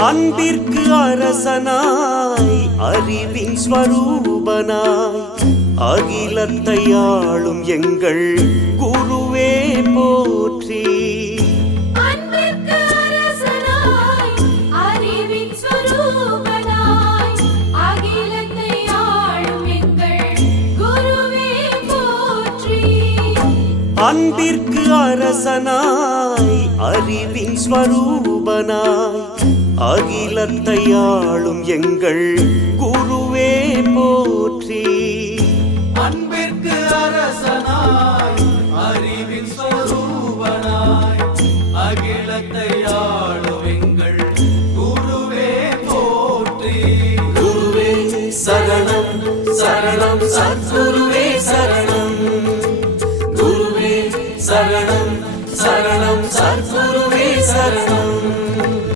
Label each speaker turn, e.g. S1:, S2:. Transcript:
S1: அன்பிற்கு அரசனாய் அறிவின் ஸ்வரூபனாய் அகிலத்தை ஆளும் எங்கள் குருவே போ.
S2: அன்பிற்கு அரசனாய் அறிவின் ஸ்வரூபனாய் அகிலத்தை ஆளும் எங்கள் குருவே போற்றி.
S1: அன்பிற்கு அரசனாய் அறிவின் ஸ்வரூபனாய் அகிலத்தை ஆளும் எங்கள் குருவே போற்றி.
S3: குருவே
S1: சரணம் சரணம் சத்குருவே சரணம். சரணம் சரணம் சத்குருவே சரணம்.